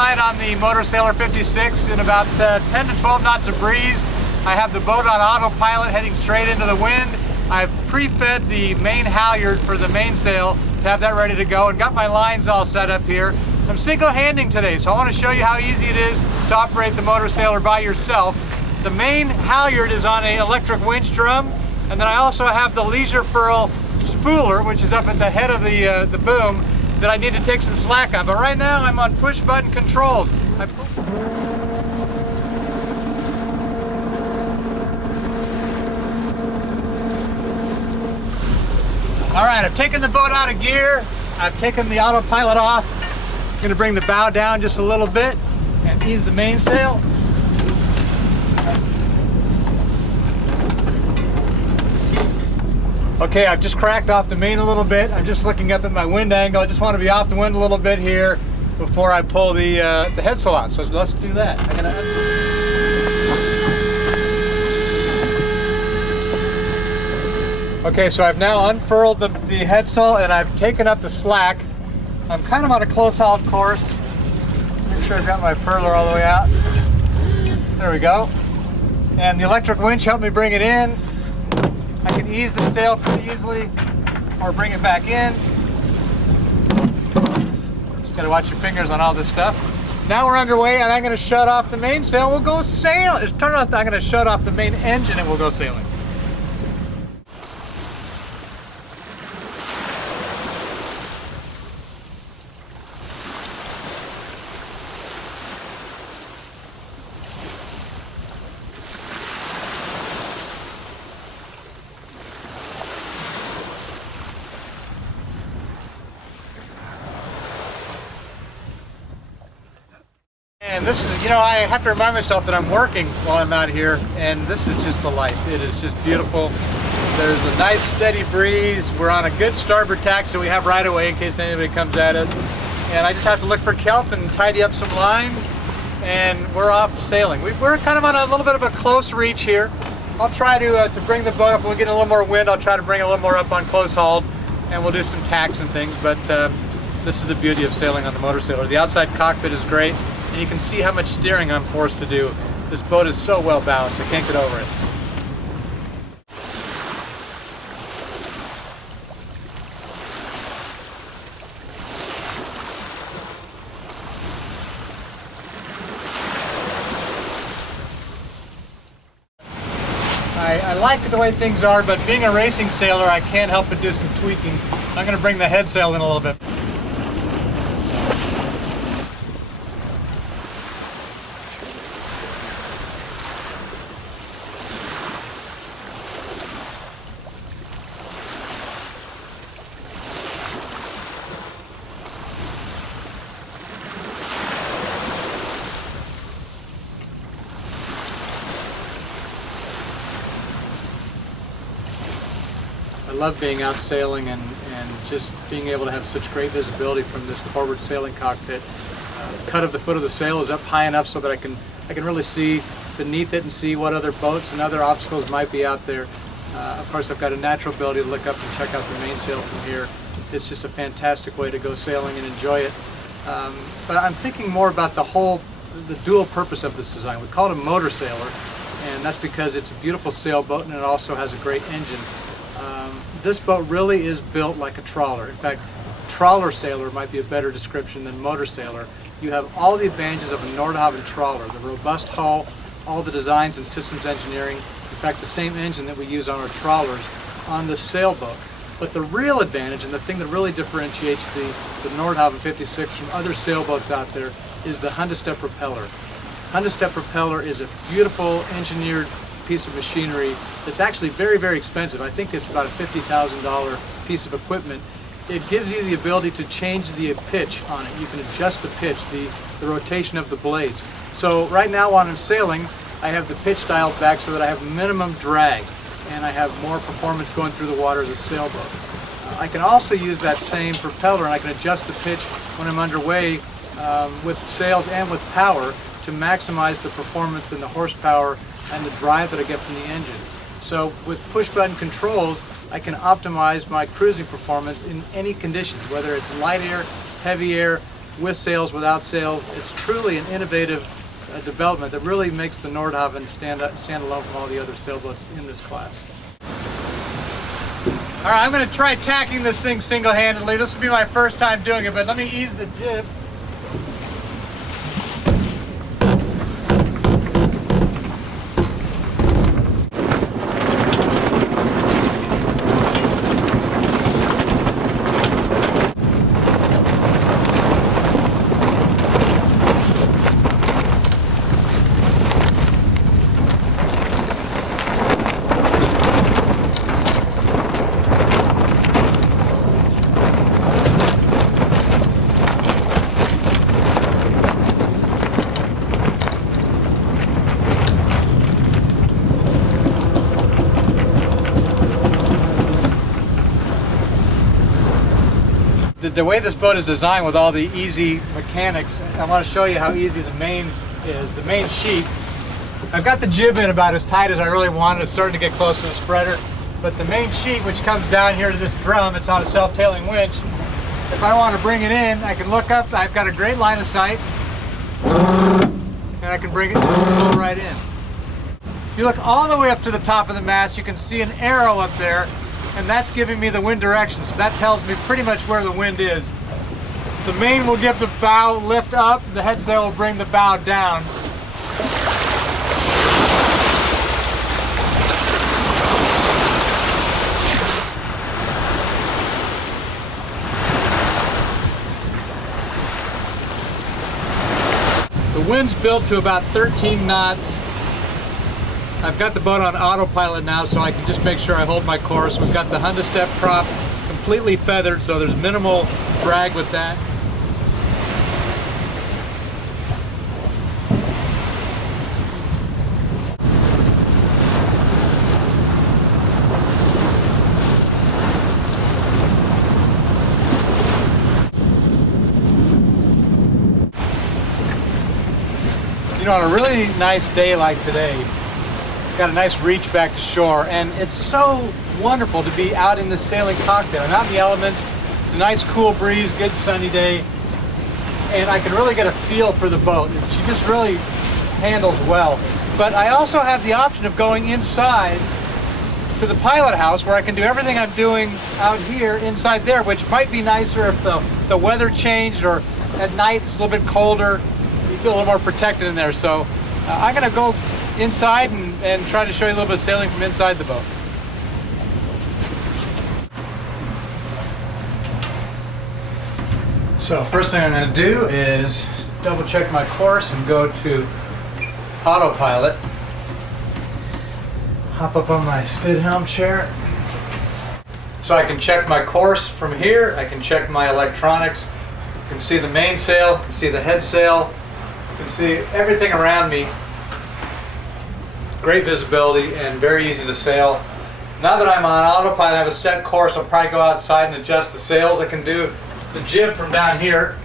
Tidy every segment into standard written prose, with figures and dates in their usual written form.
outside on the Motorsailer 56 in about 10 to 12 knots of breeze. I have the boat on autopilot heading straight into the wind. I've pre-fed the main halyard for the mainsail to have that ready to go and got my lines all set up here. I'm single-handing today, so I want to show you how easy it is to operate the Motorsailer by yourself. The main halyard is on an electric winch drum, and then I also have the leisure furl spooler, which is up at the head of the boom, that I need to take some slack on. But right now I'm on push-button controls. All right, I've taken the boat out of gear. I've taken the autopilot off. I'm gonna bring the bow down just a little bit and ease the mainsail. Okay, I've just cracked off the main a little bit. I'm just looking up at my wind angle. I just want to be off the wind a little bit here before I pull the headsail out. So let's do that. Okay, so I've now unfurled the headsail and I've taken up the slack. I'm kind of on a close-hauled course. Make sure I've got my furler all the way out. There we go. And the electric winch helped me bring it in. I can ease the sail pretty easily or bring it back in. Just gotta watch your fingers on all this stuff. Now we're underway and I'm gonna shut off the mainsail. We'll go sailing. Turn off, I'm gonna shut off the main engine and we'll go sailing. And this is, I have to remind myself that I'm working while I'm out here, and this is just the life. It is just beautiful. There's a nice steady breeze. We're on a good starboard tack, so we have right away in case anybody comes at us. And I just have to look for kelp and tidy up some lines, and we're off sailing. We're kind of on a little bit of a close reach here. I'll try to bring the boat up. We'll get a little more wind. I'll try to bring a little more up on close hauled, and we'll do some tacks and things. But this is the beauty of sailing on the Motorsailer. The outside cockpit is great. And you can see how much steering I'm forced to do. This boat is so well balanced, I can't get over it. I like the way things are, but being a racing sailor, I can't help but do some tweaking. I'm going to bring the headsail in a little bit. I love being out sailing and just being able to have such great visibility from this forward sailing cockpit. The cut of the foot of the sail is up high enough so that I can really see beneath it and see what other boats and other obstacles might be out there. Of course, I've got a natural ability to look up and check out the mainsail from here. It's just a fantastic way to go sailing and enjoy it. But I'm thinking more about the dual purpose of this design. We call it a Motorsailer, and that's because it's a beautiful sailboat and it also has a great engine. This boat really is built like a trawler. In fact, trawler sailor might be a better description than Motorsailer. You have all the advantages of a Nordhavn trawler, the robust hull, all the designs and systems engineering, in fact the same engine that we use on our trawlers on the sailboat. But the real advantage and the thing that really differentiates the Nordhavn 56 from other sailboats out there is the Honda-step propeller. Honda-step propeller is a beautiful engineered piece of machinery that's actually very, very expensive. I think it's about a $50,000 piece of equipment. It gives you the ability to change the pitch on it. You can adjust the pitch, the rotation of the blades. So right now when I'm sailing, I have the pitch dialed back so that I have minimum drag and I have more performance going through the water as a sailboat. I can also use that same propeller and I can adjust the pitch when I'm underway with sails and with power to maximize the performance and the horsepower and the drive that I get from the engine. So with push-button controls, I can optimize my cruising performance in any conditions, whether it's light air, heavy air, with sails, without sails. It's truly an innovative development that really makes the Nordhavn stand alone from all the other sailboats in this class. All right, I'm going to try tacking this thing single-handedly. This will be my first time doing it, but let me ease the jib. The way this boat is designed with all the easy mechanics, I want to show you how easy the main is. The main sheet, I've got the jib in about as tight as I really want. It's starting to get close to the spreader. But the main sheet, which comes down here to this drum, it's on a self-tailing winch. If I want to bring it in, I can look up. I've got a great line of sight. And I can bring it right in. If you look all the way up to the top of the mast, you can see an arrow up there. And that's giving me the wind direction, so that tells me pretty much where the wind is. The main will give the bow lift up, the head sail will bring the bow down. The wind's built to about 13 knots. I've got the boat on autopilot now, so I can just make sure I hold my course. We've got the Honda step prop completely feathered, so there's minimal drag with that. You know, on a really nice day like today, got a nice reach back to shore, and it's so wonderful to be out in the sailing cockpit. I'm out in the elements. It's a nice cool breeze, good sunny day, and I can really get a feel for the boat. She just really handles well. But I also have the option of going inside to the pilot house, where I can do everything I'm doing out here inside there, which might be nicer if the weather changed, or at night it's a little bit colder. You feel a little more protected in there. So I'm going to go inside and try to show you a little bit of sailing from inside the boat. So first thing I'm going to do is double check my course and go to autopilot. Hop up on my Stidhelm chair. So I can check my course from here. I can check my electronics. You can see the mainsail, you can see the head sail, you can see everything around me. Great visibility and very easy to sail. Now that I'm on autopilot, I have a set course. I'll probably go outside and adjust the sails. I can do the jib from down here.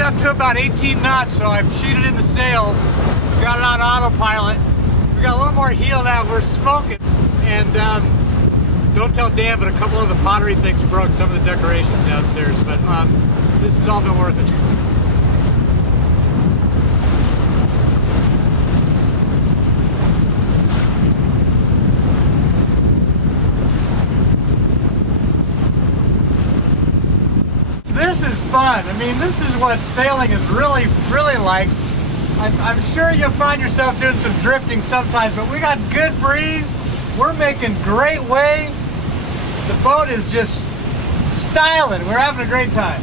Up to about 18 knots, so I've sheeted in the sails, got it on autopilot. We got a little more heel now. We're smoking. And don't tell Dan, but a couple of the pottery things broke some of the decorations downstairs. But this has all been worth it. This is fun. I mean, this is what sailing is really like. I'm sure you'll find yourself doing some drifting sometimes, but we got good breeze. We're making great way. The boat is just styling. We're having a great time.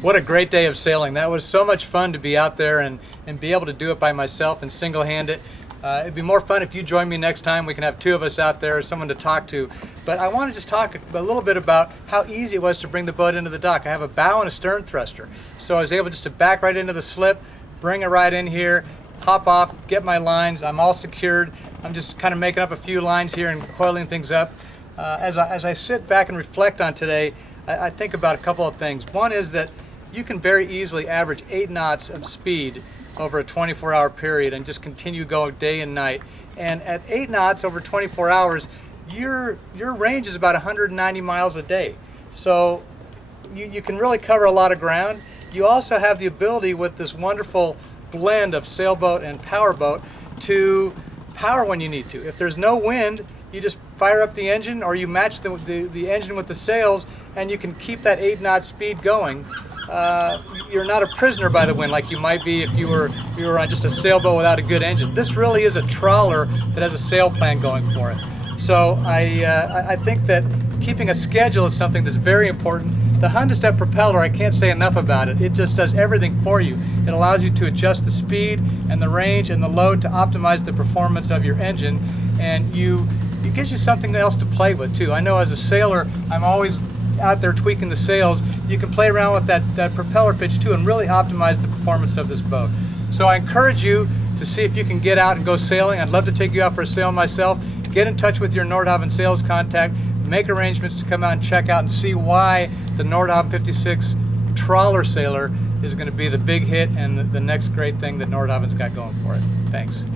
What a great day of sailing. That was so much fun to be out there and be able to do it by myself and single-hand it. It'd be more fun if you join me next time. We can have two of us out there, someone to talk to. But I want to just talk a little bit about how easy it was to bring the boat into the dock. I have a bow and a stern thruster. So I was able just to back right into the slip, bring it right in here, hop off, get my lines. I'm all secured. I'm just kind of making up a few lines here and coiling things up. As I sit back and reflect on today, I think about a couple of things. One is that you can very easily average 8 knots of speed over a 24-hour period and just continue going day and night. And at 8 knots over 24 hours, your range is about 190 miles a day. So you can really cover a lot of ground. You also have the ability with this wonderful blend of sailboat and powerboat to power when you need to. If there's no wind, you just fire up the engine, or you match the engine with the sails, and you can keep that 8 knot speed going. You're not a prisoner by the wind like you might be if you were on just a sailboat without a good engine. This really is a trawler that has a sail plan going for it. So I think that keeping a schedule is something that's very important. The Honda Step propeller, I can't say enough about it. It just does everything for you. It allows you to adjust the speed and the range and the load to optimize the performance of your engine, and it gives you something else to play with too. I know as a sailor, I'm always out there tweaking the sails. You can play around with that propeller pitch too and really optimize the performance of this boat. So I encourage you to see if you can get out and go sailing. I'd love to take you out for a sail myself. Get in touch with your Nordhavn sales contact, make arrangements to come out and check out and see why the Nordhavn 56 trawler sailor is going to be the big hit and the next great thing that Nordhavn's got going for it. Thanks.